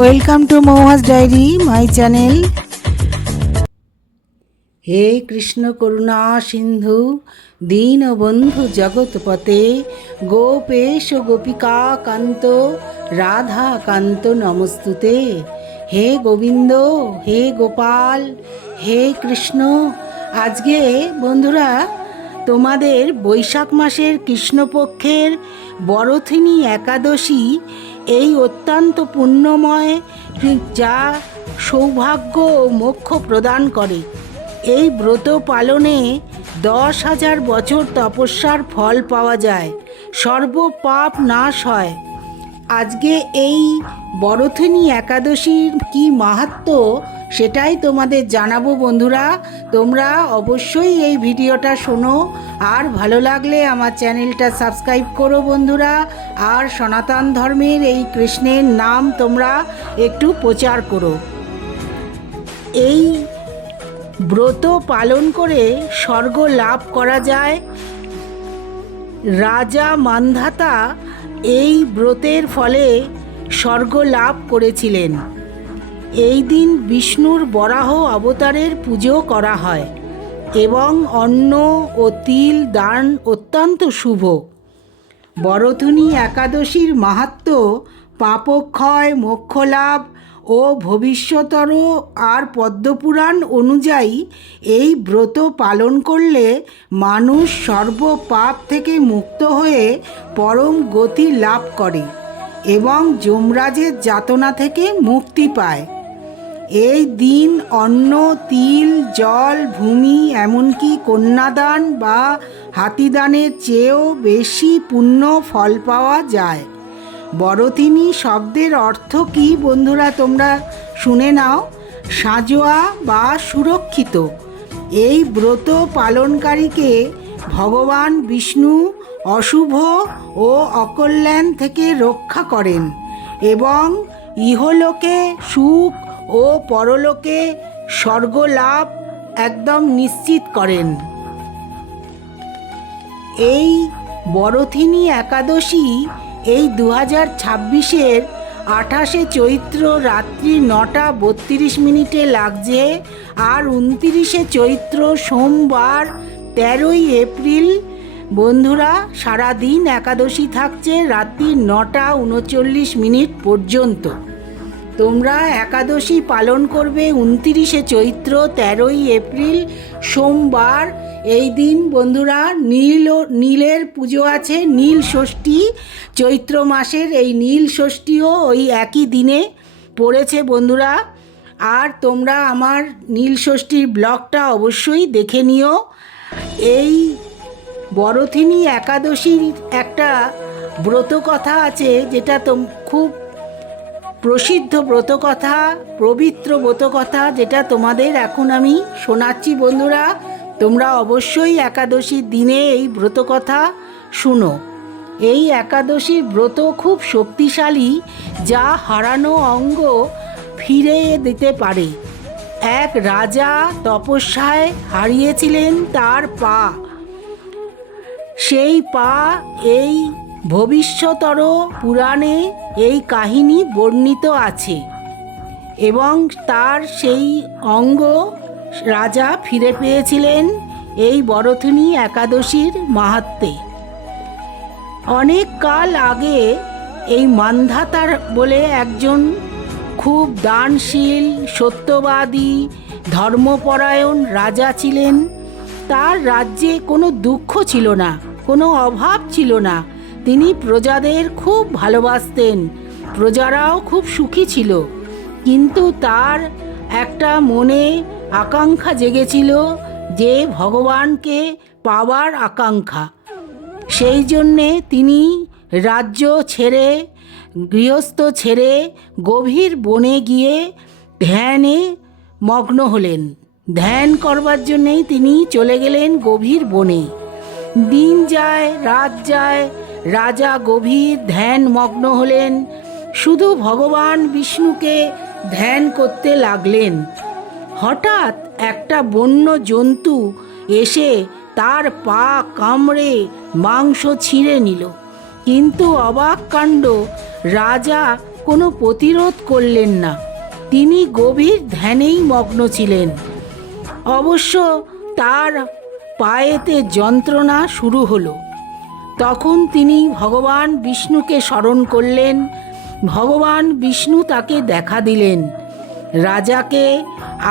Welcome to Mouhas diary my channel. হে কৃষ্ণ করুণা সিন্ধু দীনবন্ধু জগৎপতে গোপেশ গোপিকা কান্ত রাধা কান্ত নমস্তুতে। হে গোবিন্দ, হে গোপাল, হে কৃষ্ণ। আজকে বন্ধুরা তোমাদের বৈশাখ মাসের কৃষ্ণপক্ষের বরথিনী একাদশী, এই অত্যন্ত পুণ্যময় যা সৌভাগ্য ও মোক্ষ প্রদান করে। এই ব্রত পালনে 10,000 বছর তপস্যার ফল পাওয়া যায়, সর্বপাপ নাশ হয়। আজকে এই বরথিনী একাদশীর কি মাহাত্ম্য সেটাই তোমাদের জানাবো বন্ধুরা। তোমরা অবশ্যই এই ভিডিওটা শোনো, আর ভালো লাগলে আমার চ্যানেলটা সাবস্ক্রাইব করো বন্ধুরা। আর সনাতন ধর্মের এই কৃষ্ণের নাম তোমরা একটু প্রচার করো। এই ব্রত পালন করে স্বর্গ লাভ করা যায়। রাজা মান্ধাতা এই ব্রতের ফলে স্বর্গ লাভ করেছিলেন। এই দিন বিষ্ণুর বরাহ অবতারের পুজো করা হয় এবং অন্ন ও তিল দান অত্যন্ত শুভ। বরথিনী একাদশীর মাহাত্ম্য পাপক্ষয়, মোক্ষলাভ ও ভবিষ্যতর। আর পদ্মপুরাণ অনুযায়ী এই ব্রত পালন করলে মানুষ সর্বপাপ থেকে মুক্ত হয়ে পরম গতি লাভ করে এবং যমরাজের যাতনা থেকে মুক্তি পায়। এই দিন অন্ন, তিল, জল, ভূমি, এমনকি কন্যাদান বা হাতিদানের চেয়েও বেশি পুণ্য ফল পাওয়া যায়। বরথিনী শব্দের অর্থ কি বন্ধুরা তোমরা শুনে নাও। সাঁজোয়া বা সুরক্ষিত। এই ব্রত পালনকারীকে ভগবান বিষ্ণু অশুভ ও অকল্যাণ থেকে রক্ষা করেন এবং ইহলোকে সুখ ও পরলোকে স্বর্গলাভ একদম নিশ্চিত করেন। এই বরথিনী একাদশী এই 2026-এর 28শে চৈত্র রাত্রি 9:32 লাগছে, আর 29শে চৈত্র সোমবার 13ই এপ্রিল বন্ধুরা সারাদিন একাদশী থাকছে রাত্রি 9:39 পর্যন্ত। তোমরা একাদশী পালন করবে 29শে চৈত্র 13ই এপ্রিল সোমবার। এই দিন বন্ধুরা নীলের পুজো আছে, নীল ষষ্ঠী। চৈত্র মাসের এই নীল ষষ্ঠীও ওই একই দিনে পড়েছে বন্ধুরা। আর তোমরা আমার নীল ষষ্ঠীর ব্লগটা অবশ্যই দেখে নিও। এই বরথিনী একাদশীর একটা ব্রতকথা আছে, যেটা খুব প্রসিদ্ধ ব্রতকথা, পবিত্র ব্রতকথা, যেটা তোমাদের এখন আমি শোনাচ্ছি বন্ধুরা। তোমরা অবশ্যই একাদশীর দিনে এই ব্রতকথা শুনো। এই একাদশীর ব্রত খুব শক্তিশালী, যা হারানো অঙ্গ ফিরে দিতে পারে। এক রাজা তপস্যায় হারিয়েছিলেন তার পা। সেই পা এই ভবিষ্যতর পুরাণে এই কাহিনী বর্ণিত আছে এবং তার সেই অঙ্গ রাজা ফিরে পেয়েছিলেন এই বরথিনী একাদশীর মাহাত্ম্যে। অনেক কাল আগে এই মান্ধাতার বলে একজন খুব দানশীল, সত্যবাদী, ধর্মপরায়ণ রাজা ছিলেন। তার রাজ্যে কোনো দুঃখ ছিল না, কোনো অভাব ছিল না। তিনি প্রজাদের খুব ভালোবাসতেন, প্রজারাও খুব সুখী ছিল। কিন্তু তার একটা মনে আকাঙ্ক্ষা জেগেছিল, যে ভগবানকে পাওয়ার আকাঙ্ক্ষা। সেই জন্যে তিনি রাজ্য ছেড়ে, গৃহস্থ ছেড়ে গভীর বনে গিয়ে ধ্যানে মগ্ন হলেন। ধ্যান করবার জন্যেই তিনি চলে গেলেন গভীর বনে। দিন যায়, রাত যায়, রাজা গভীর ধ্যান মগ্ন হলেন, শুধু ভগবান বিষ্ণুকে ধ্যান করতে লাগলেন। হঠাৎ একটা বন্য জন্তু এসে তার পা কামড়ে মাংস ছিঁড়ে নিল। কিন্তু অবাক কাণ্ড, রাজা কোনো প্রতিরোধ করলেন না। তিনি গভীর ধ্যানেই মগ্ন ছিলেন। অবশ্য তার পায়েতে যন্ত্রণা শুরু হলো। তখন তিনি ভগবান বিষ্ণুকে স্মরণ করলেন। ভগবান বিষ্ণু তাকে দেখা দিলেন রাজাকে,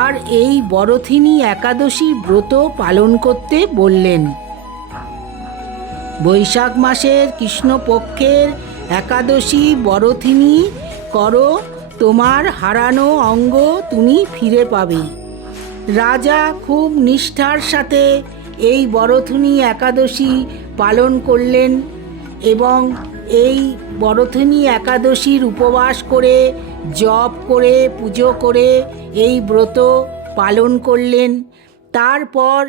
আর এই বরথিনী একাদশী ব্রত পালন করতে বললেন। বৈশাখ মাসের কৃষ্ণপক্ষের একাদশী বরথিনী করো, তোমার হারানো অঙ্গ তুমি ফিরে পাবে। রাজা খুব নিষ্ঠার সাথে এই বরথিনী একাদশী পালন করলেন এবং এই বরথিনী একাদশীর উপবাস করে, জপ করে, পুজো করে এই ব্রত পালন করলেন। তারপর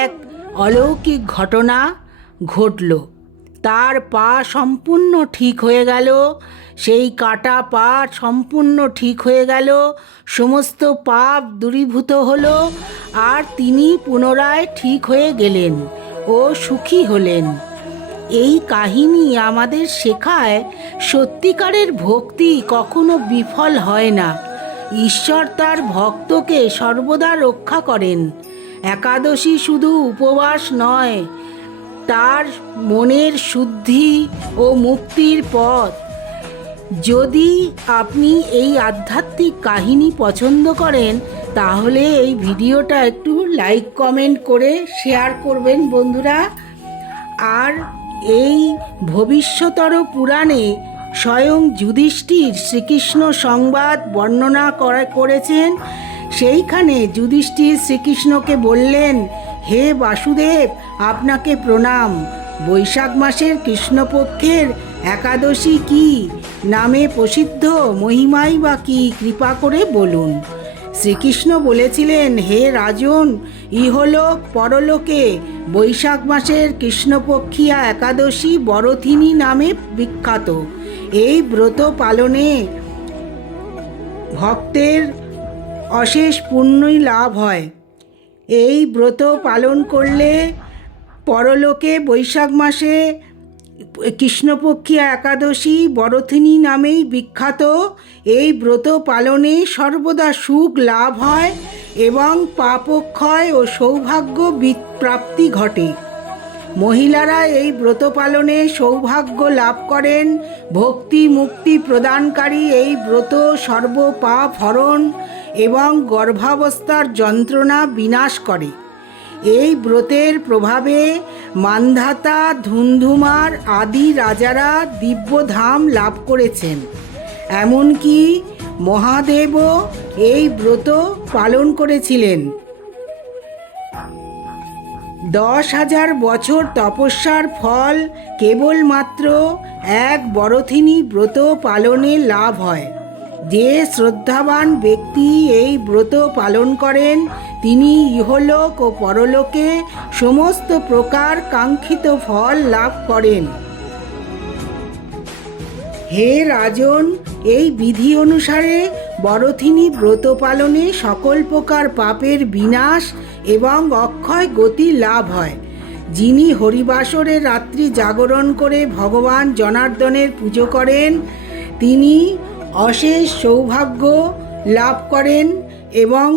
এক অলৌকিক ঘটনা ঘটল। তার পা সম্পূর্ণ ঠিক হয়ে গেল। সেই কাটা পা সম্পূর্ণ ঠিক হয়ে গেল, সমস্ত পাপ দূরীভূত হলো, আর তিনি পুনরায় ঠিক হয়ে গেলেন ও সুখী হলেন। এই কাহিনী আমাদের শেখায় সত্যিকারের ভক্তি কখনো বিফল হয় না। ঈশ্বর তার ভক্তকে সর্বদা রক্ষা করেন। একাদশী শুধু উপবাস নয়, তার মনের শুদ্ধি ও মুক্তির পথ। যদি আপনি এই আধ্যাত্মিক কাহিনী পছন্দ করেন তাহলে এই ভিডিওটা একটু লাইক কমেন্ট করে শেয়ার করবেন বন্ধুরা। আর এই ভবিষ্যতর পুরাণে স্বয়ং যুধিষ্ঠির শ্রীকৃষ্ণ সংবাদ বর্ণনা করেছেন। সেইখানে যুধিষ্ঠির শ্রীকৃষ্ণকে বললেন, হে বাসুদেব, আপনাকে প্রণাম। বৈশাখ মাসের কৃষ্ণপক্ষের একাদশী কি নামে প্রসিদ্ধ, মহিমাই বা কি, কৃপা করে বলুন। শ্রীকৃষ্ণ বলেছিলেন, হে রাজন, ইহলোক পরলোকে বৈশাখ মাসের কৃষ্ণপক্ষিয়া একাদশী বরথিনী নামে বিখ্যাত। এই ব্রত পালনে ভক্তের অশেষ পুণ্যই লাভ হয়। এই ব্রত পালন করলে পরলোকে বৈশাখ মাসে কৃষ্ণপক্ষিয়া একাদশী বরথিনী নামেই বিখ্যাত। এই ব্রত পালনে সর্বদা সুখ লাভ হয় এবং পাপক্ষয় ও সৌভাগ্য প্রাপ্তি ঘটে। মহিলারা এই ব্রত পালনে সৌভাগ্য লাভ করেন। ভক্তি মুক্তি প্রদানকারী এই ব্রত সর্বপাপ হরণ এবং গর্ভাবস্থার যন্ত্রণা বিনাশ করে। এই ব্রতের প্রভাবে মান্ধাতা, ধুন্ধুমার আদি রাজারা দিব্যধাম লাভ করেছেন। এমনকি মহাদেবও এই ব্রত পালন করেছিলেন। 10,000 বছর তপস্যার ফল কেবলমাত্র এক বরথিনী ব্রত পালনে লাভ হয়। যে শ্রদ্ধাবান ব্যক্তি এই ব্রত পালন করেন তিনি ইহলোক ও পরলোকে সমস্ত প্রকার কাঙ্ক্ষিত ফল লাভ করেন। হে রাজন, এই বিধি অনুসারে বরথিনী ব্রত পালনে সকল প্রকার পাপের বিনাশ এবং অক্ষয় গতি লাভ হয়। যিনি হরিবাসরের রাত্রি জাগরণ করে ভগবান জনার্দনের পুজো করেন তিনি অশেষ সৌভাগ্য লাভ করেন এবং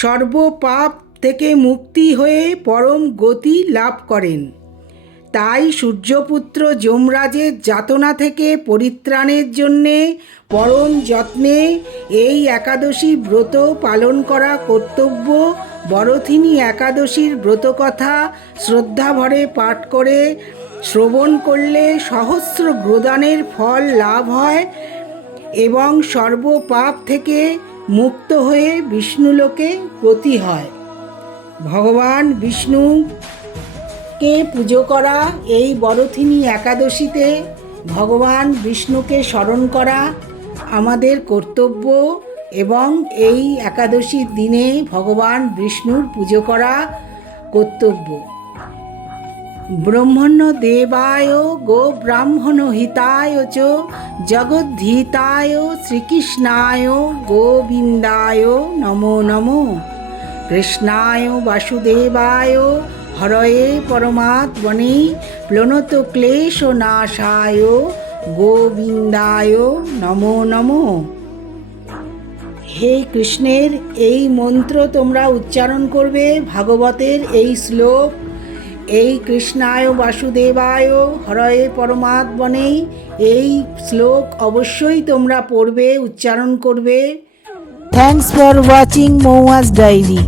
সর্বপাপ থেকে মুক্তি হয়ে পরম গতি লাভ করেন। তাই সূর্যপুত্র যমরাজের যাতনা থেকে পরিত্রাণের জন্যে পরম যত্নে এই একাদশী ব্রত পালন করা কর্তব্য। বরথিনী একাদশীর ব্রতকথা শ্রদ্ধাভরে পাঠ করে শ্রবণ করলে সহস্র গ্রদানের ফল লাভ হয় এবং সর্বপাপ থেকে মুক্ত হয়ে বিষ্ণুলোকে গতি হয়। ভগবান বিষ্ণুকে পুজো করা এই বরথিনী একাদশীতে ভগবান বিষ্ণুকে স্মরণ করা আমাদের কর্তব্য এবং এই একাদশীর দিনে ভগবান বিষ্ণুর পুজো করা কর্তব্য। ব্রহ্মণ্য দেবায় গো ব্রাহ্মণ হিতায় চ জগদ্ধিতায় শ্রীকৃষ্ণায় গোবিন্দায় নমো নমো। কৃষ্ণায় বাসুদেবায় হরয়ে পরমাত্মনে প্লনত ক্লেশ নাশায় গোবিন্দায় নমো নমো। হে কৃষ্ণের এই মন্ত্র তোমরা উচ্চারণ করবে, ভাগবতের এই শ্লোক, এই কৃষ্ণায় বাসুদেবায় হরয়ে পরমাত্মনে এই শ্লোক অবশ্যই তোমরা পড়বে, উচ্চারণ করবে। Thanks for watching Mouas diary.